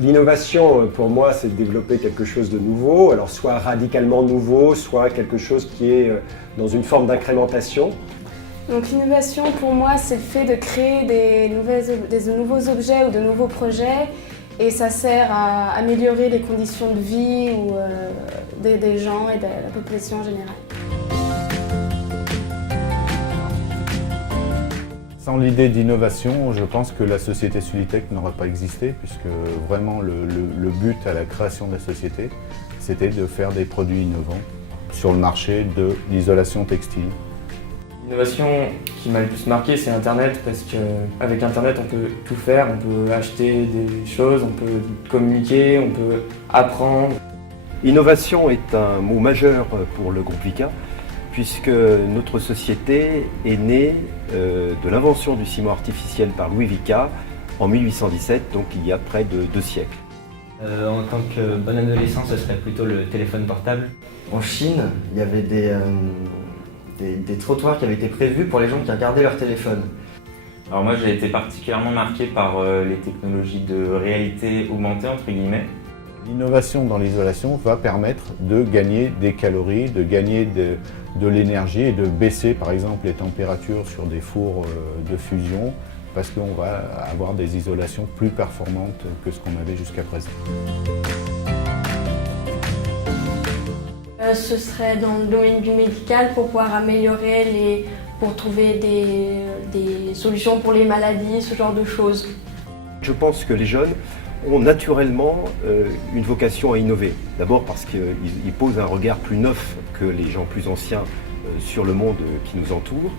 L'innovation, pour moi, c'est de développer quelque chose de nouveau, alors soit radicalement nouveau, soit quelque chose qui est dans une forme d'incrémentation. Donc l'innovation, pour moi, c'est le fait de créer des nouveaux objets ou de nouveaux projets, et ça sert à améliorer les conditions de vie ou, des gens et de la population en général. Sans l'idée d'innovation, je pense que la société Sulitech n'aurait pas existé, puisque vraiment le but à la création de la société, c'était de faire des produits innovants sur le marché de l'isolation textile. L'innovation qui m'a le plus marqué, c'est Internet, parce qu'avec Internet, on peut tout faire, on peut acheter des choses, on peut communiquer, on peut apprendre. Innovation est un mot majeur pour le groupe Vicat, puisque notre société est née de l'invention du ciment artificiel par Louis Vicat en 1817, donc il y a près de 2 siècles. En tant que bon adolescent, ce serait plutôt le téléphone portable. En Chine, il y avait des trottoirs qui avaient été prévus pour les gens qui regardaient leur téléphone. Alors moi, j'ai été particulièrement marqué par les technologies de réalité augmentée, entre guillemets. L'innovation dans l'isolation va permettre de gagner des calories, de gagner de l'énergie et de baisser par exemple les températures sur des fours de fusion, parce qu'on va avoir des isolations plus performantes que ce qu'on avait jusqu'à présent. Ce serait dans le domaine du médical pour pouvoir améliorer pour trouver des solutions pour les maladies, ce genre de choses. Je pense que les jeunes ont naturellement une vocation à innover. D'abord parce qu'ils posent un regard plus neuf que les gens plus anciens sur le monde qui nous entoure.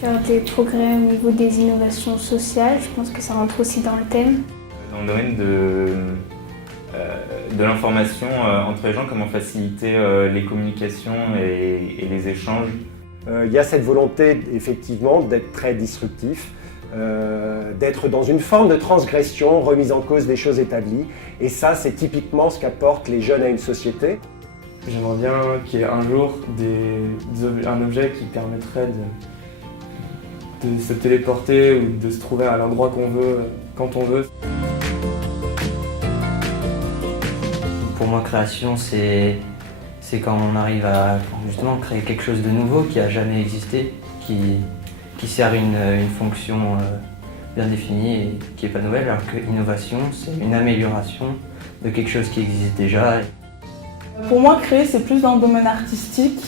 Faire des progrès au niveau des innovations sociales, je pense que ça rentre aussi dans le thème. Dans le domaine de l'information entre les gens, comment faciliter les communications et les échanges. Il y a cette volonté effectivement d'être très disruptif, d'être dans une forme de transgression, remise en cause des choses établies. Et ça, c'est typiquement ce qu'apportent les jeunes à une société. J'aimerais bien qu'il y ait un jour un objet qui permettrait de se téléporter ou de se trouver à l'endroit qu'on veut, quand on veut. Pour moi, création, c'est quand on arrive à justement créer quelque chose de nouveau qui n'a jamais existé, qui sert une fonction bien définie et qui n'est pas nouvelle, alors que l'innovation, c'est une amélioration de quelque chose qui existe déjà. Pour moi, créer, c'est plus dans le domaine artistique,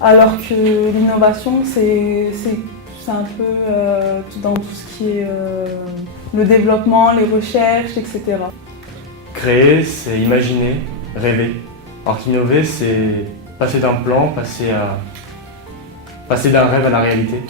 alors que l'innovation, c'est un peu dans tout ce qui est le développement, les recherches, etc. Créer, c'est imaginer, rêver. Alors qu'innover, c'est passer d'un plan, passer d'un rêve à la réalité.